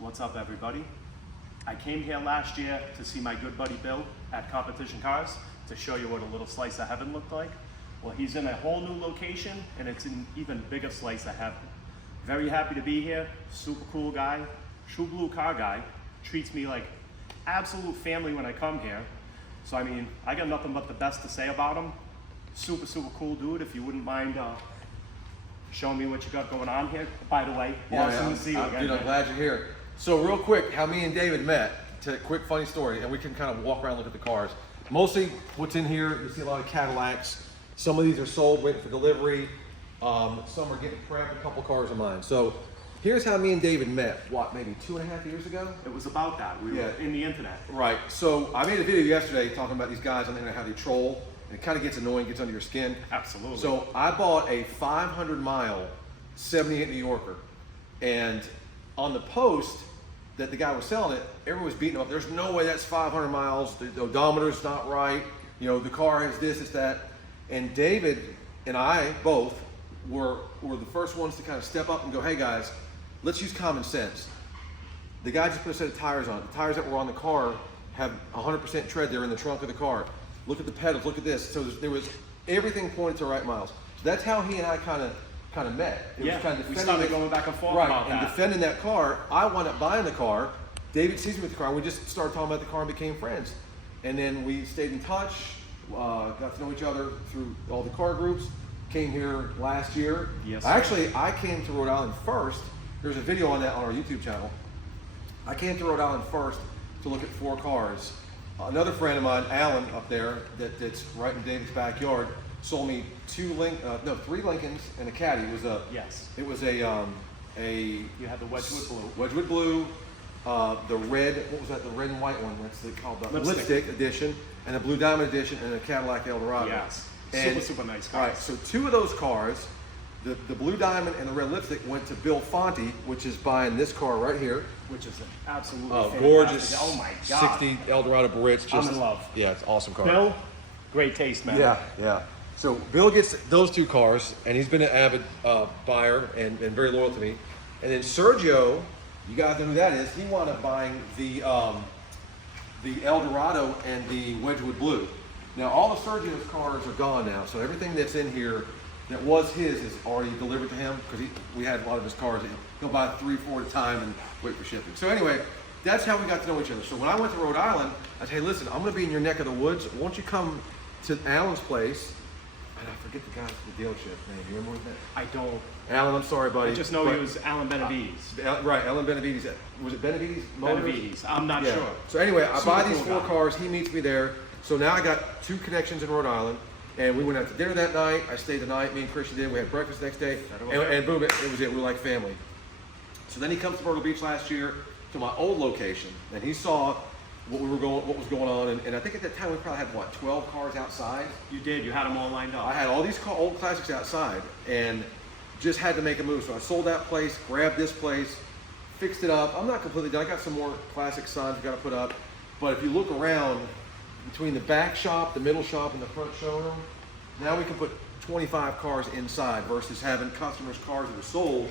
What's up, everybody? I came here last year to see my good buddy Bill at Competition Cars to show you what a little slice of heaven looked like. Well, he's in a whole new location and it's an even bigger slice of heaven. Very happy to be here. Super cool guy, true blue car guy. Treats me like absolute family when I come here. So I mean, I got nothing but the best to say about him. Super cool dude. If you wouldn't mind showing me what you got going on here. By the way, awesome to see you again. Dude, I'm glad you're here. So real quick, how me and David met, to a quick funny story, and we can kind of walk around and look at the cars. Mostly what's in here, you see a lot of Cadillacs. Some of these are sold, waiting for delivery. Some are getting prepped, a couple cars of mine. So here's how me and David met, what, maybe 2.5 years ago? It was about that. We were in the internet. Right, so I made a video yesterday talking about these guys on the internet, how they troll, and it kind of gets annoying, gets under your skin. Absolutely. So I bought a 500-mile 78 New Yorker, and on the post that the guy was selling it, everyone was beating him up. There's no way that's 500 miles. The odometer's not right. You know, the car has this, it's that. And David and I both were the first ones to kind of step up and go, hey guys, let's use common sense. The guy just put a set of tires on. The tires that were on the car have 100% tread. They're in the trunk of the car. Look at the pedals, look at this. So there was everything pointed to the right miles. So that's how he and I kind of met. It was kind of we started going back and forth right, about and that. defending that car. I wound up buying the car. David sees me with the car. We just started talking about the car and became friends. And then we stayed in touch, got to know each other through all the car groups. Came here last year. Yes, sir. Actually, I came to Rhode Island first. There's a video on that on our YouTube channel. I came to Rhode Island first to look at 4 cars. Another friend of mine, Alan, up there, that's right in David's backyard, sold me 3 Lincolns and a Caddy. It was a It was a you had the Wedgwood blue. Wedgwood blue, the red. What was that? The red and white one. What's it called? The lipstick edition, and a blue diamond edition, and a Cadillac Eldorado. Yes. And, super nice cars. All right. So 2 of those cars, the blue diamond and the red lipstick, went to Bill Fonte, which is buying this car right here. Which is an absolutely fantastic. Gorgeous. Oh my God. 60 Eldorado Barrett's. I'm in love. Yeah, it's an awesome car. Bill, great taste, man. Yeah. So Bill gets those 2 cars, and he's been an avid buyer and very loyal to me. And then Sergio, you guys know who that is. He wound up buying the Eldorado and the Wedgwood blue. Now all of Sergio's cars are gone now, so everything that's in here that was his is already delivered to him, because we had a lot of his cars. He'll buy 3 or 4 at a time and wait for shipping. So anyway, that's how we got to know each other. So when I went to Rhode Island, I said, hey, listen, I'm going to be in your neck of the woods. Won't you come to Alan's place? And I forget the guy from the dealership name. You remember what that? I don't. Alan, I'm sorry, buddy. I just know he was Alan Benavides. Right, Alan Benavides. Was it Benavides Motors? Benavides. I'm not sure. So anyway, I buy these Super cool 4 guy. cars. He meets me there. So now I got 2 connections in Rhode Island. And we went out to dinner that night. I stayed the night. Me and Christian did. We had breakfast the next day. And boom, it was it. We were like family. So then he comes to Myrtle Beach last year to my old location, and he saw what was going on. And I think at that time we probably had, what, 12 cars outside? You did. You had them all lined up. I had all these old classics outside and just had to make a move. So I sold that place, grabbed this place, fixed it up. I'm not completely done. I got some more classic signs we got to put up. But if you look around, between the back shop, the middle shop, and the front showroom, now we can put 25 cars inside versus having customers' cars that are sold,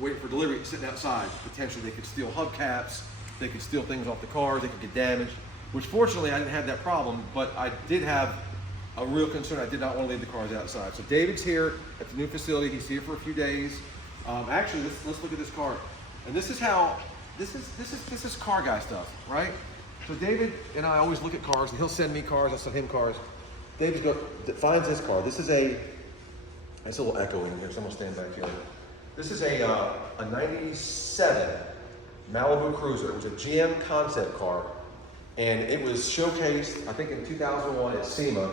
waiting for delivery, sitting outside. Potentially they could steal hubcaps, they could steal things off the cars, they could get damaged, which fortunately I didn't have that problem, but I did have a real concern. I did not want to leave the cars outside. So David's here at the new facility. He's here for a few days. Actually, let's look at this car. And this is how, this is car guy stuff, right? So David and I always look at cars, and he'll send me cars, I'll send him cars. David finds this car. This is it's a little echo in here, so I'm gonna stand back here. This is a 97 Malibu Cruiser. It was a GM concept car, and it was showcased, I think in 2001 at SEMA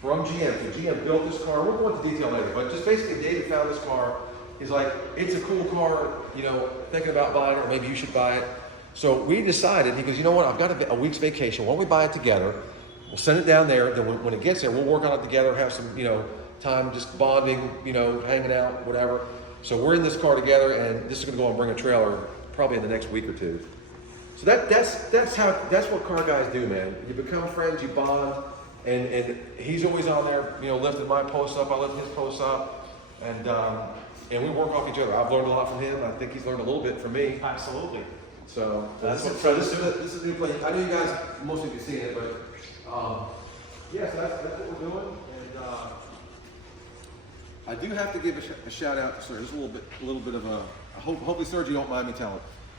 from GM. So GM built this car. We'll go into detail later, but just basically David found this car. He's like, it's a cool car, you know, thinking about buying it, or maybe you should buy it. So we decided, he goes, you know what, I've got a week's vacation. Why don't we buy it together? We'll send it down there. Then when it gets there, we'll work on it together, have some, time just bonding, hanging out, whatever. So we're in this car together, and this is going to go and bring a trailer probably in the next week or 2. So that's what car guys do, man. You become friends, you bond, and he's always on there, lifting my posts up, I lift his posts up, and we work off each other. I've learned a lot from him. I think he's learned a little bit from me. Absolutely. So That's this is the new place. I know you guys most of you seen it, but yeah, so that's what we're doing. And I do have to give a shout out to Sergio. Just a little bit of a. Hopefully Sergio don't mind me telling.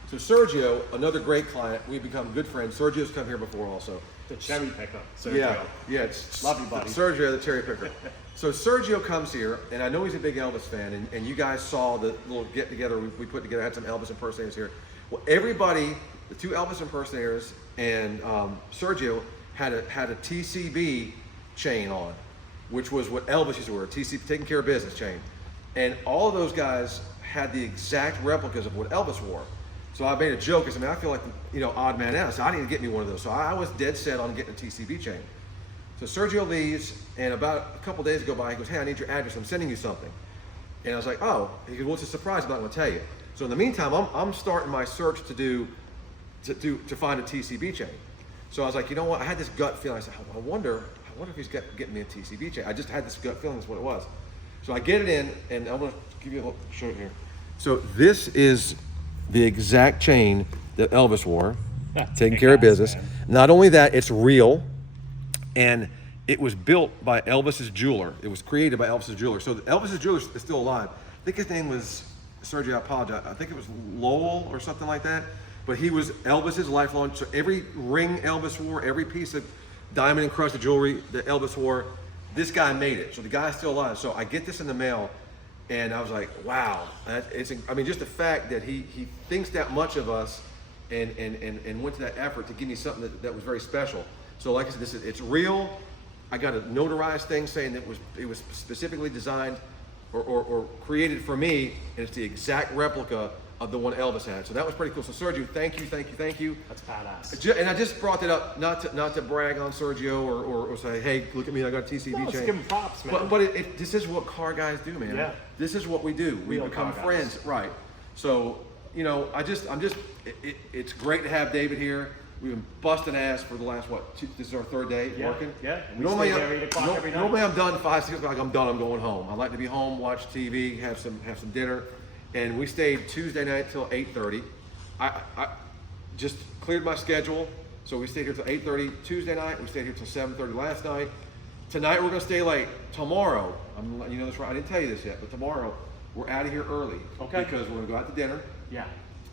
So Sergio, another great client, we've become good friends. Sergio's come here before also. The cherry picker, Sergio. Yeah, it's Love you, buddy. Sergio, the cherry picker. So Sergio comes here, and I know he's a big Elvis fan, and you guys saw the little get together we put together. I had some Elvis impersonators here. Well, everybody, the two Elvis impersonators and Sergio had a TCB chain on, which was what Elvis used to wear, TCB, taking care of business chain, and all of those guys had the exact replicas of what Elvis wore. So I made a joke. I said, man, I feel like, odd man out. So I didn't get me one of those. So I was dead set on getting a TCB chain. So Sergio leaves, and about a couple days go by, he goes, hey, I need your address. I'm sending you something. And I was like, oh. He goes, well, it's a surprise. I'm not going to tell you. So in the meantime, I'm starting my search to find a TCB chain. So I was like, you know what? I had this gut feeling. I said, I wonder if he's getting me a TCB chain. I just had this gut feeling. That's what it was. So I get it in, and I'm going to give you a little shirt here. So this is the exact chain that Elvis wore, taking care of business. Man. Not only that, it's real, and it was built by Elvis's jeweler. It was created by Elvis's jeweler. So Elvis's jeweler is still alive. I think his name was, Sergio, I apologize, I think it was Lowell or something like that. But he was Elvis's lifelong, so every ring Elvis wore, every piece of diamond encrusted jewelry that Elvis wore, this guy made it. So the guy's still alive. So I get this in the mail, and I was like, wow. Just the fact that he thinks that much of us and went to that effort to give me something that was very special. So like I said, it's real. I got a notarized thing saying that it was specifically designed or created for me, and it's the exact replica of the one Elvis had. So that was pretty cool. So Sergio, thank you. That's badass. And I just brought that up not to brag on Sergio or say, hey, look at me, I got a TCB chain. Let's give him props, man. But this is what car guys do, man. Yeah. This is what we do. We become friends, right? So it's great to have David here. We've been busting ass for the last this is our third day working. Yeah. And we stay there 8 o'clock every night. Normally I'm done 5, 6 o'clock. I'm done. I'm going home. I like to be home, watch TV, have some dinner. And we stayed Tuesday night till 8:30. I just cleared my schedule, so we stayed here till 8:30 Tuesday night. We stayed here till 7:30 last night. Tonight we're gonna stay late. Tomorrow, I'm letting you know this right. I didn't tell you this yet, but tomorrow we're out of here early. Okay. Because we're gonna go out to dinner. Yeah.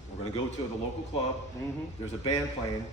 We're gonna go to the local club. Mm-hmm. There's a band playing.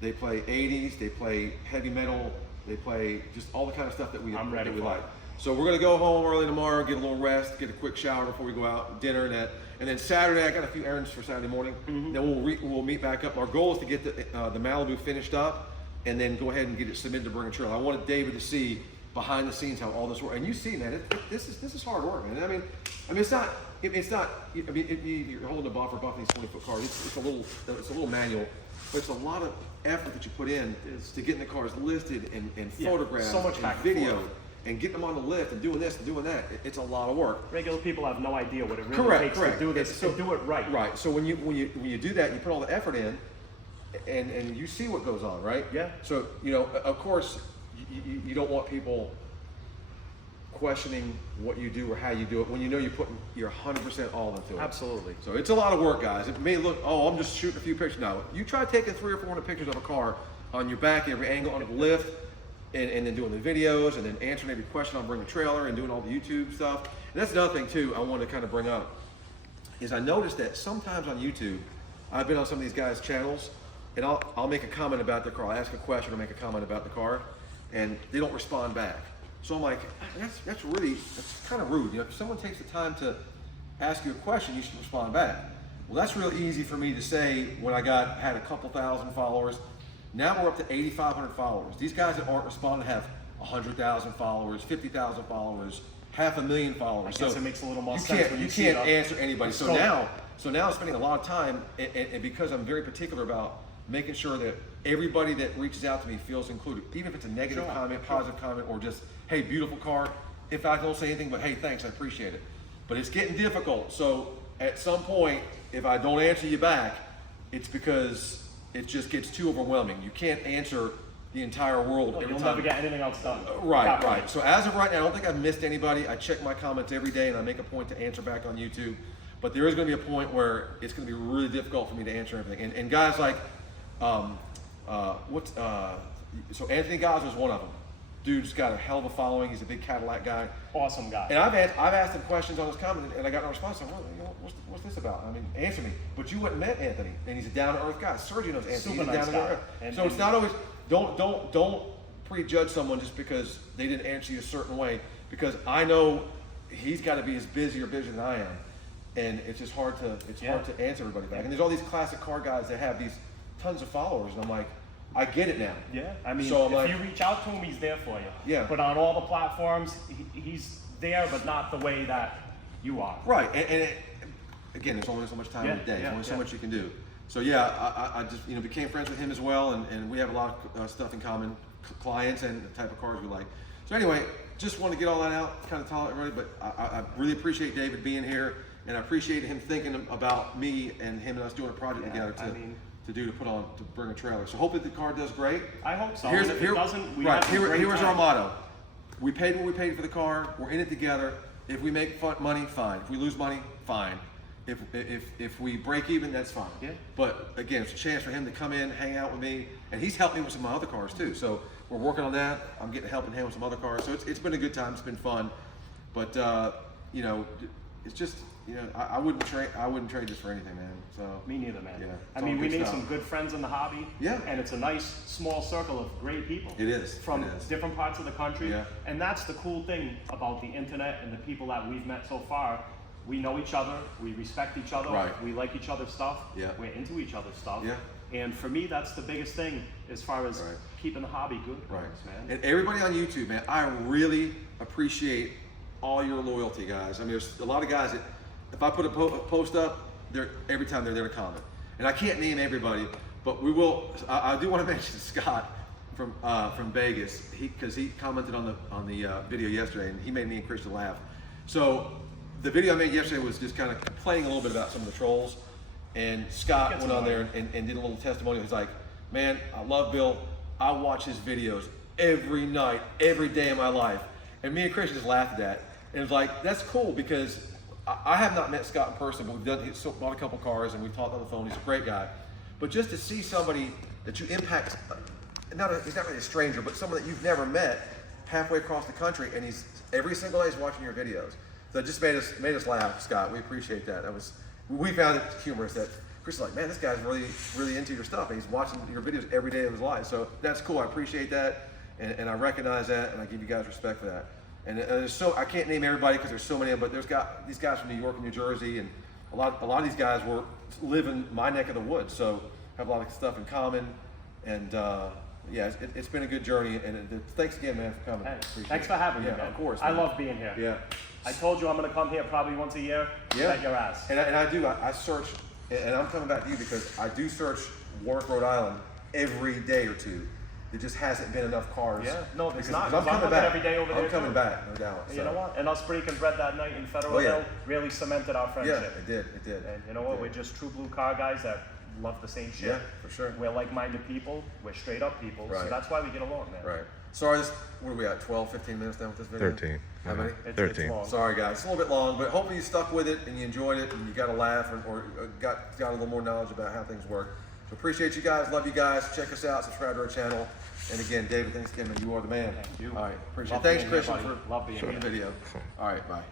They play 80s. They play heavy metal. They play just all the kind of stuff that we like. So we're gonna go home early tomorrow, get a little rest, get a quick shower before we go out, dinner and then Saturday I got a few errands for Saturday morning. Mm-hmm. Then we'll meet back up. Our goal is to get the Malibu finished up, and then go ahead and get it submitted to Bring a Trailer. I wanted David to see behind the scenes how all this works, and you see, man, this is hard work, man. I mean, it's not. You're holding a buffer, buffing these 20-foot cars. It's a little manual, but it's a lot of effort that you put in to getting the cars listed and photographed, so much and video. And getting them on the lift and doing this and doing that, it's a lot of work. Regular people have no idea what it really takes to do this, so do it right. Right. So when you do that, you put all the effort in, and you see what goes on, right? Yeah. So of course, you don't want people questioning what you do or how you do it when you know you're putting your 100% all into it. Absolutely. So it's a lot of work, guys. It may look, I'm just shooting a few pictures. No, you try taking 300 or 400 pictures of a car on your back, every angle on the lift. And then doing the videos, and then answering every question on Bring a Trailer, and doing all the YouTube stuff. And that's another thing too I want to kind of bring up, is I noticed that sometimes on YouTube, I've been on some of these guys' channels, and I'll make a comment about their car. I'll ask a question or make a comment about the car, and they don't respond back. So I'm like, that's kind of rude. If someone takes the time to ask you a question, you should respond back. Well, that's real easy for me to say when I had a couple thousand followers. Now we're up to 8,500 followers. These guys that aren't responding have 100,000 followers, 50,000 followers, 500,000 followers. I guess it makes a little more sense when you can't answer anybody. So now I'm spending a lot of time, and because I'm very particular about making sure that everybody that reaches out to me feels included, even if it's a negative comment, positive comment, or just, hey, beautiful car. If I don't say anything but, hey, thanks, I appreciate it. But it's getting difficult. So at some point, if I don't answer you back, it's because it just gets too overwhelming. You can't answer the entire world every time. You'll never get anything else done. Right. So as of right now, I don't think I've missed anybody. I check my comments every day, and I make a point to answer back on YouTube. But there is going to be a point where it's going to be really difficult for me to answer everything. And guys like, so Anthony Goz was one of them. Dude's got a hell of a following. He's a big Cadillac guy. Awesome guy. And I've asked him questions on his comment, and I got no response. I'm like, well, what's this about? I mean, answer me. But you wouldn't met Anthony, and he's a down to earth guy. Sergio knows Anthony. Super He's a nice down to guy. earth. So it's not always don't prejudge someone just because they didn't answer you a certain way. Because I know he's got to be as busy or busier than I am, and it's just hard to answer everybody back. And there's all these classic car guys that have these tons of followers, and I'm like, I get it now. Yeah, I mean, so if you reach out to him, he's there for you. Yeah. But on all the platforms, he's there, but not the way that you are. Right, and again, there's only so much time in the day. There's only so much you can do. So yeah, I just became friends with him as well, and we have a lot of stuff in common, clients and the type of cars we like. So anyway, just want to get all that out, kind of tell everybody. But I really appreciate David being here, and I appreciate him thinking about me and him and us doing a project together to bring a trailer. So hopefully the car does great. I hope so. If it doesn't, here's our motto. We paid what we paid for the car. We're in it together. If we make money, fine. If we lose money, fine. If we break even, that's fine. Yeah. But again, it's a chance for him to come in, hang out with me, and he's helped me with some of my other cars too. So we're working on that. I'm getting a helping hand with some other cars. So it's been a good time. It's been fun. But it's just I wouldn't trade this for anything, man. So me neither, man. Yeah, I mean, we made some good friends in the hobby. Yeah. And it's a nice small circle of great people. It is. From different parts of the country. Yeah. And that's the cool thing about the internet and the people that we've met so far. We know each other. We respect each other. Right. We like each other's stuff. Yeah. We're into each other's stuff. Yeah. And for me, that's the biggest thing as far as keeping the hobby good. Right. Man. And everybody on YouTube, man, I really appreciate all your loyalty, guys. I mean, there's a lot of guys that, if I put a post up, every time they're there to comment. And I can't name everybody, but we will. I do want to mention Scott from Vegas, because he commented on the video yesterday, and he made me and Christian laugh. So the video I made yesterday was just kind of complaining a little bit about some of the trolls, and Scott went on there and did a little testimonial. He's like, man, I love Bill. I watch his videos every night, every day of my life. And me and Christian just laughed at that. And it's like, that's cool, because I have not met Scott in person, but he's bought a couple cars and we've talked on the phone. He's a great guy. But just to see somebody that you impact, he's not really a stranger, but someone that you've never met halfway across the country, and he's every single day he's watching your videos. So it just made us laugh, Scott. We appreciate that. We found it humorous that Chris is like, man, this guy's really into your stuff, and he's watching your videos every day of his life. So that's cool. I appreciate that, and I recognize that, and I give you guys respect for that. And there's I can't name everybody because there's so many, but there's these guys from New York and New Jersey, and a lot of these guys live in my neck of the woods, so have a lot of stuff in common. And yeah, it's been a good journey. And thanks again, man, for coming. Hey, thanks for having me, man. Of course. I Man. love being here. Yeah. I told you I'm going to come here probably once a year. Yeah. Bet your ass. And I do. I search, and I'm coming back to you because I do search Warwick, Rhode Island every day or two. There just hasn't been enough cars. Yeah, no, there's not. I'm coming back every day over there. I'm coming back, no doubt. You know what? And us breaking bread that night in Federal Hill really cemented our friendship. Yeah, it did. And you know what? We're just true blue car guys that love the same shit. Yeah, for sure. We're like-minded people. We're straight up people. Right. So that's why we get along, man. Right. Sorry, what are we at? 12, 15 minutes now with this video? 13. How many? It's 13. long. Sorry, guys. It's a little bit long, but hopefully you stuck with it and you enjoyed it and you got a laugh or got a little more knowledge about how things work. So appreciate you guys. Love you guys. Check us out. Subscribe to our channel. And again, David, thanks again, man. You are the man. Thank you. All right. Appreciate it. Love Thanks, being here, Christian, buddy. for Love being showing the here. video. All right. Bye.